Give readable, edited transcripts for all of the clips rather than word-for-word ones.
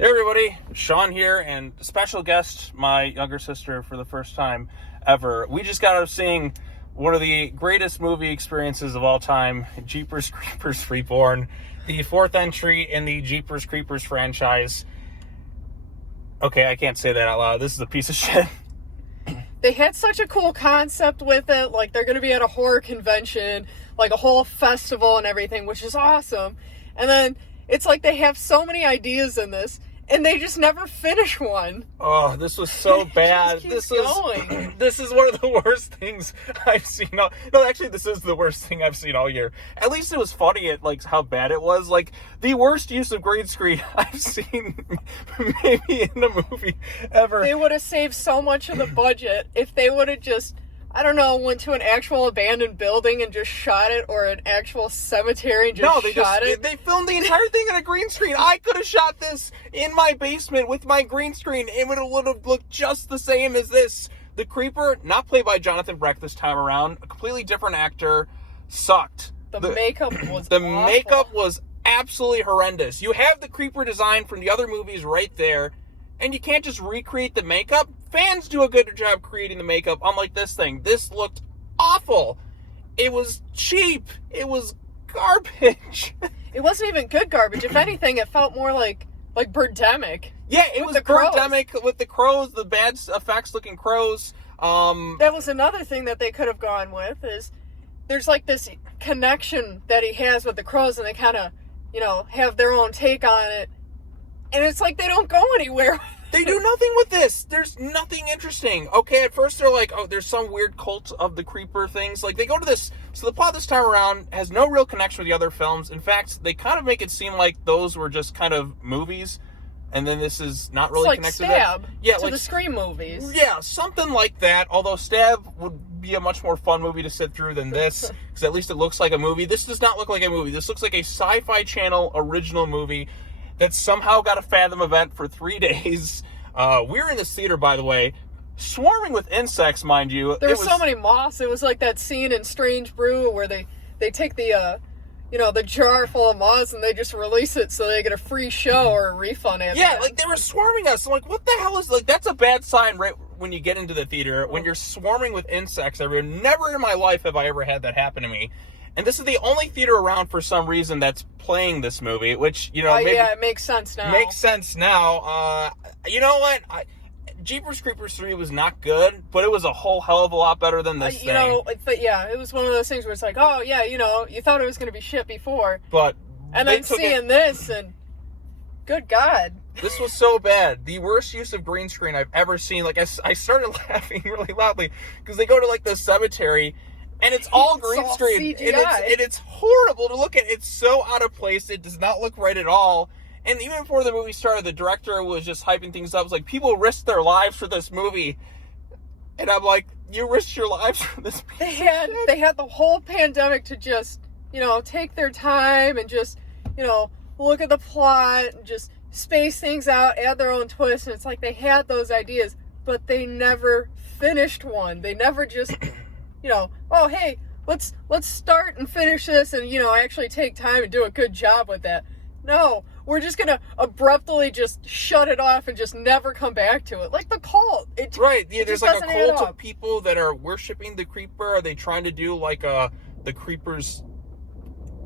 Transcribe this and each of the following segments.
Hey everybody, Sean here, and special guest, my younger sister for the first time ever. We just got out of seeing one of the greatest movie experiences of all time, Jeepers Creepers Reborn, the fourth entry in the Jeepers Creepers franchise. Okay, I can't say that out loud. This is a piece of shit. They had such a cool concept with it, like they're going to be at a horror convention, like a whole festival and everything, which is awesome. And then it's like they have so many ideas in this, and they just never finish one. Oh, this was so bad. This is one of the worst things I've seen. No, actually, this is the worst thing I've seen all year. At least it was funny at like how bad it was. Like the worst use of green screen I've seen maybe in a movie ever. They would have saved so much of the budget if they would have just, I don't know, went to an actual abandoned building and just shot it, or an actual cemetery and just shot it. They filmed the entire thing on a green screen. I could have shot this in my basement with my green screen. It would have looked just the same as this. The Creeper, not played by Jonathan Breck this time around, a completely different actor, sucked. The makeup was The awful. makeup was absolutely horrendous. You have the Creeper design from the other movies right there, and you can't just recreate the makeup. Fans do a good job creating the makeup, unlike this thing. This looked awful. It was cheap. It was garbage. It wasn't even good garbage. If anything, it felt more like Birdemic. Yeah, it was Birdemic with the crows, the bad effects looking crows. That was another thing that they could have gone with, is there's like this connection that he has with the crows, and they kind of, have their own take on it. And it's like they don't go anywhere. They do nothing with this. There's nothing interesting. Okay, at first they're like, oh, there's some weird cult of the Creeper things. Like, they go to this. So the plot this time around has no real connection with the other films. In fact, they kind of make it seem like those were just kind of movies. And then this is not really connected to Stab to the Scream movies. Yeah, something like that. Although Stab would be a much more fun movie to sit through than this, because at least it looks like a movie. This does not look like a movie. This looks like a Sci-Fi Channel original movie that somehow got a Fathom event for 3 days. We were in this theater, by the way, swarming with insects, mind you. There were so many moths. It was like that scene in Strange Brew where they take the jar full of moths and they just release it so they get a free show or a refund. Yeah, like they were swarming us. I'm like, what the hell is, like, that's a bad sign right when you get into the theater, when you're swarming with insects everywhere. Never in my life have I ever had that happen to me. And this is the only theater around for some reason that's playing this movie, which, maybe... yeah, it makes sense now. Makes sense now. You know what? Jeepers Creepers 3 was not good, but it was a whole hell of a lot better than this thing. It was one of those things where it's like, oh, yeah, you thought it was going to be shit before. But... And then seeing this, and... Good God. This was so bad. The worst use of green screen I've ever seen. Like, I started laughing really loudly, because they go to, like, the cemetery... And it's all green screen, and it's horrible to look at. It's so out of place. It does not look right at all. And even before the movie started, the director was just hyping things up. It was like, people risked their lives for this movie. And I'm like, you risked your lives for this movie? They had the whole pandemic to just, take their time and just, look at the plot and just space things out, add their own twist. And it's like they had those ideas, but they never finished one. They never just... oh, hey, let's start and finish this and, actually take time and do a good job with that. No, we're just going to abruptly just shut it off and just never come back to it. Like the cult. Right, yeah, there's like a cult of people that are worshiping the Creeper. Are they trying to do like the Creepers...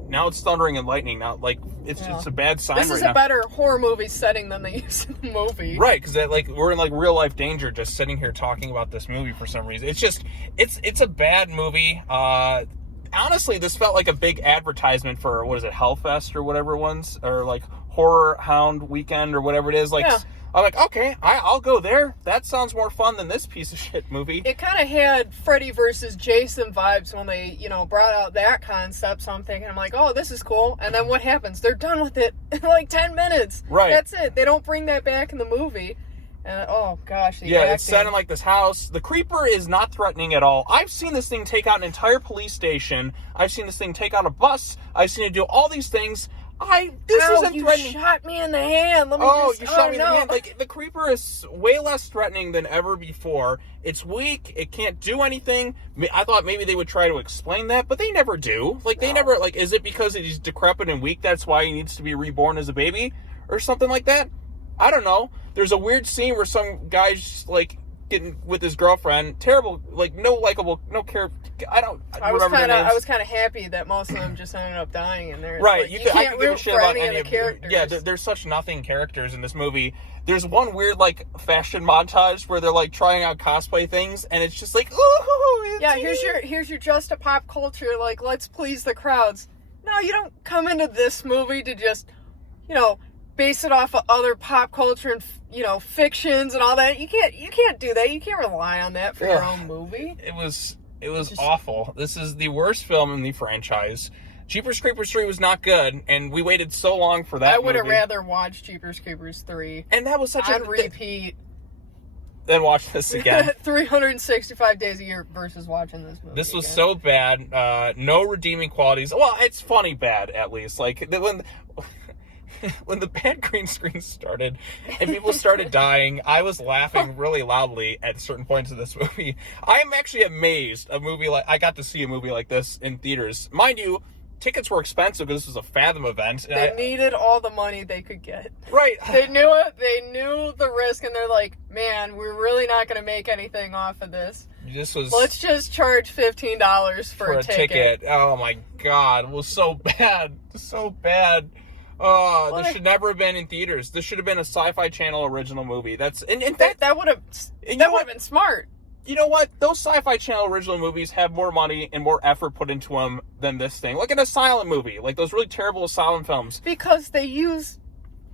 Now it's thundering and lightning. Now, like, it's just a bad sign right now. This is a better horror movie setting than they use in the movie. Right, because we're in, like, real-life danger just sitting here talking about this movie for some reason. It's just, it's a bad movie. Honestly, this felt like a big advertisement for, what is it, Hellfest or whatever it was? Or, like, Horror Hound Weekend or whatever it is. Like, yeah. I'm like, okay, I'll go there. That sounds more fun than this piece of shit movie. It kind of had Freddy versus Jason vibes when they, brought out that concept. So I'm thinking, I'm like, oh, this is cool. And then what happens? They're done with it in like 10 minutes. Right. That's it. They don't bring that back in the movie. And, oh, gosh. It's set in like this house. The Creeper is not threatening at all. I've seen this thing take out an entire police station. I've seen this thing take out a bus. I've seen it do all these things. This isn't threatening. You shot me in the hand. You shot me in the hand. Like, the Creeper is way less threatening than ever before. It's weak. It can't do anything. I thought maybe they would try to explain that, but they never do. Like, they never, is it because he's decrepit and weak, that's why he needs to be reborn as a baby? Or something like that? I don't know. There's a weird scene where some guy's just, like, getting with his girlfriend. Terrible, like, no likable, no care. I was kind of happy that most of them just ended up dying in there. Right, like, you can't root for any of the characters. Yeah, there's such nothing characters in this movie. There's one weird, like, fashion montage where they're, like, trying out cosplay things, and it's just like, ooh, yeah. Here's your just a pop culture, like, let's please the crowds. No, you don't come into this movie to just, base it off of other pop culture and fictions and all that. You can't do that. You can't rely on that for your own movie. It was awful. This is the worst film in the franchise. Jeepers Creepers 3 was not good, and we waited so long for that. I would have rather watched Jeepers Creepers 3. And that was such on repeat. Then watch this again. 365 days a year versus watching this movie. This was so bad. No redeeming qualities. Well, it's funny bad, at least. Like, when the bad green screen started and people started dying, I was laughing really loudly at certain points of this movie. I am actually amazed I got to see a movie like this in theaters. Mind you, tickets were expensive because this was a Fathom event. And they needed all the money they could get. Right. They knew it. They knew the risk, and they're like, man, we're really not going to make anything off of this. Let's just charge $15 for a ticket. Oh my God. It was so bad. So bad. This should never have been in theaters. This should have been a Sci-Fi Channel original movie. That would have been smart. You know what? Those Sci-Fi Channel original movies have more money and more effort put into them than this thing. Like an asylum movie, like those really terrible asylum films. Because they use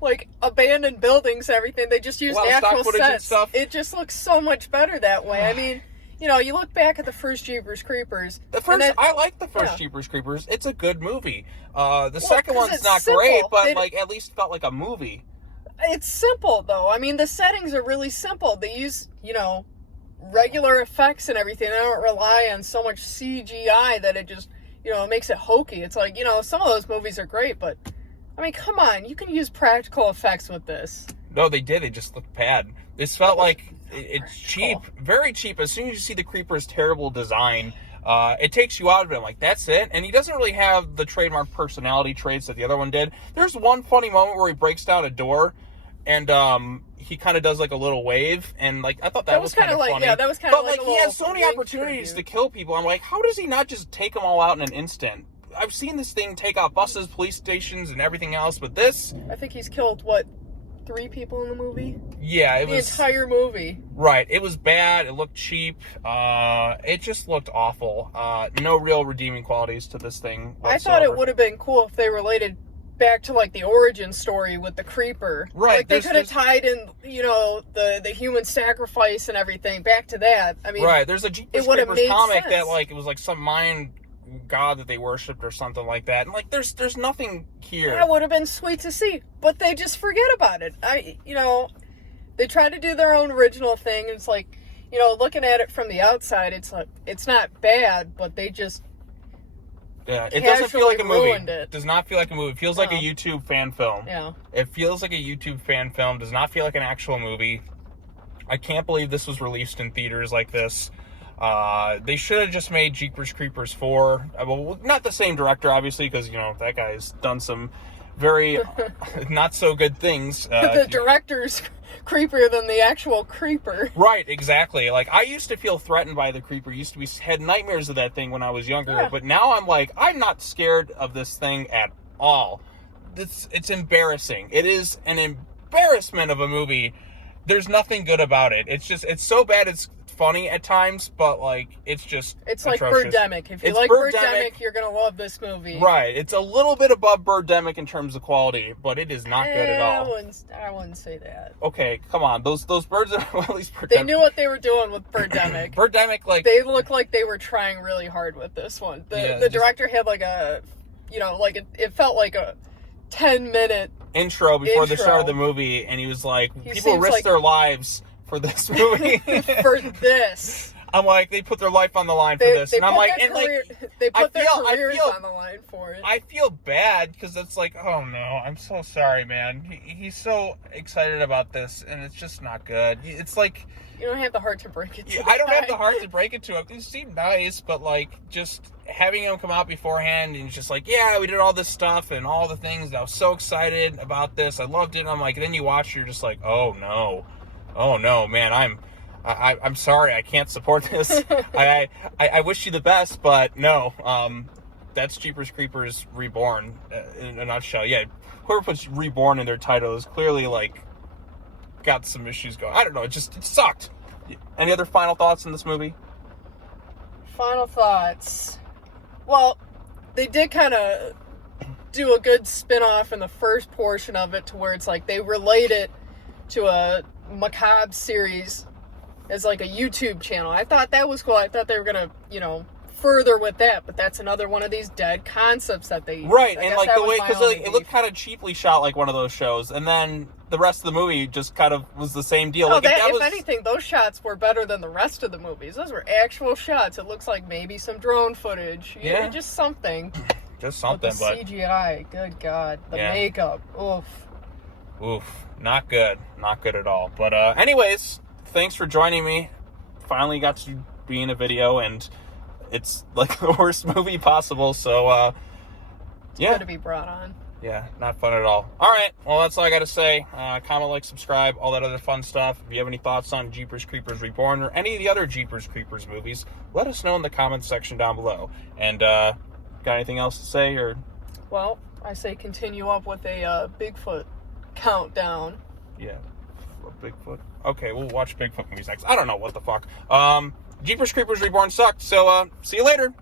like abandoned buildings and everything. They just use natural sets. And stuff. It just looks so much better that way. I mean, you look back at the first Jeepers Creepers. I like the first Jeepers Creepers. It's a good movie. The second one's not great, but at least felt like a movie. It's simple though. I mean, the settings are really simple. They use, regular effects and everything. They don't rely on so much CGI that it just, makes it hokey. It's like, some of those movies are great, but I mean, come on, you can use practical effects with this. No, they did. They just looked bad. This felt like it's cheap, very cheap. As soon as you see the Creeper's terrible design, it takes you out of it. I'm like, that's it? And he doesn't really have the trademark personality traits that the other one did. There's one funny moment where he breaks down a door, and he kind of does like a little wave, and like I thought that was kind of funny. Yeah, that was kind of like. But he has so many opportunities to kill people. I'm like, how does he not just take them all out in an instant? I've seen this thing take out buses, police stations, and everything else, but this. I think he's killed 3 people in the movie? Yeah, the entire movie. Right. It was bad. It looked cheap. It just looked awful. No real redeeming qualities to this thing whatsoever. I thought it would have been cool if they related back to like the origin story with the Creeper. Right. Like they could have tied in, the human sacrifice and everything back to that. I mean, right. There's a Jeepers Creepers comic that it was like some Mayan god that they worshipped or something like that, and like there's nothing here. That would have been sweet to see, but they just forget about it. They try to do their own original thing, and it's like, looking at it from the outside, it's like it's not bad, but they just it doesn't feel like a movie. It does not feel like a movie. It feels like a YouTube fan film. Yeah, it feels like a YouTube fan film. Does not feel like an actual movie. I can't believe this was released in theaters like this. They should have just made Jeepers Creepers 4. Well, not the same director, obviously, because, that guy's done some very not so good things. The director's creepier than the actual creeper. Right, exactly. Like, I used to feel threatened by the creeper. Had nightmares of that thing when I was younger. Yeah. But now I'm like, I'm not scared of this thing at all. It's embarrassing. It is an embarrassment of a movie. There's nothing good about it. It's so bad it's funny at times, but it's atrocious. Like Birdemic. If you like Birdemic, you're gonna love this movie. Right. It's a little bit above Birdemic in terms of quality, but it is not good at all. I wouldn't say that. Okay, come on. Those birds are at least Birdemic. They knew what they were doing with Birdemic. Birdemic, they looked like they were trying really hard with this one. The director had it felt like a 10-minute intro before the start of the movie, and he was like, people risk their lives for this movie. For this. I'm like, they put their life on the line for this, and I'm like, and career, like, they put their I careers feel on the line for it. I feel bad because it's like, oh no, I'm so sorry, man. He's so excited about this, and it's just not good. It's like, you don't have the heart to break it to him. I don't have the heart to break it to him. He seemed nice, but like, just having him come out beforehand and just like, yeah, we did all this stuff and all the things. I was so excited about this. I loved it. And I'm like, then you watch, you're just like, oh no, man, I'm sorry, I can't support this. I wish you the best, but no. That's Jeepers Creepers Reborn in a nutshell. Yeah, whoever puts Reborn in their title is clearly like got some issues going. I don't know. It sucked. Any other final thoughts in this movie? Final thoughts. Well, they did kind of do a good spin-off in the first portion of it to where it's like they relate it to a macabre series as like a YouTube channel. I thought that was cool. I thought they were going to, further with that, but that's another one of these dead concepts that they use. Right, and like the way, because like, it looked kind of cheaply shot like one of those shows, and then the rest of the movie just kind of was the same deal. Oh, like if anything, those shots were better than the rest of the movies. Those were actual shots. It looks like maybe some drone footage. Yeah, just something. Just something, but the CGI, good God, the makeup, oof, not good at all. But anyways, thanks for joining me. Finally got to be in a video, and it's like the worst movie possible, so it's good to be brought on. Yeah, not fun at all. All right, well, that's all I got to say. Comment, like, subscribe, all that other fun stuff. If you have any thoughts on Jeepers Creepers Reborn or any of the other Jeepers Creepers movies, let us know in the comments section down below. And got anything else to say? Or well, I say continue up with a Bigfoot countdown. Yeah, Bigfoot. Okay, we'll watch Bigfoot movies next. I don't know what the fuck. Jeepers Creepers Reborn sucked, so see you later.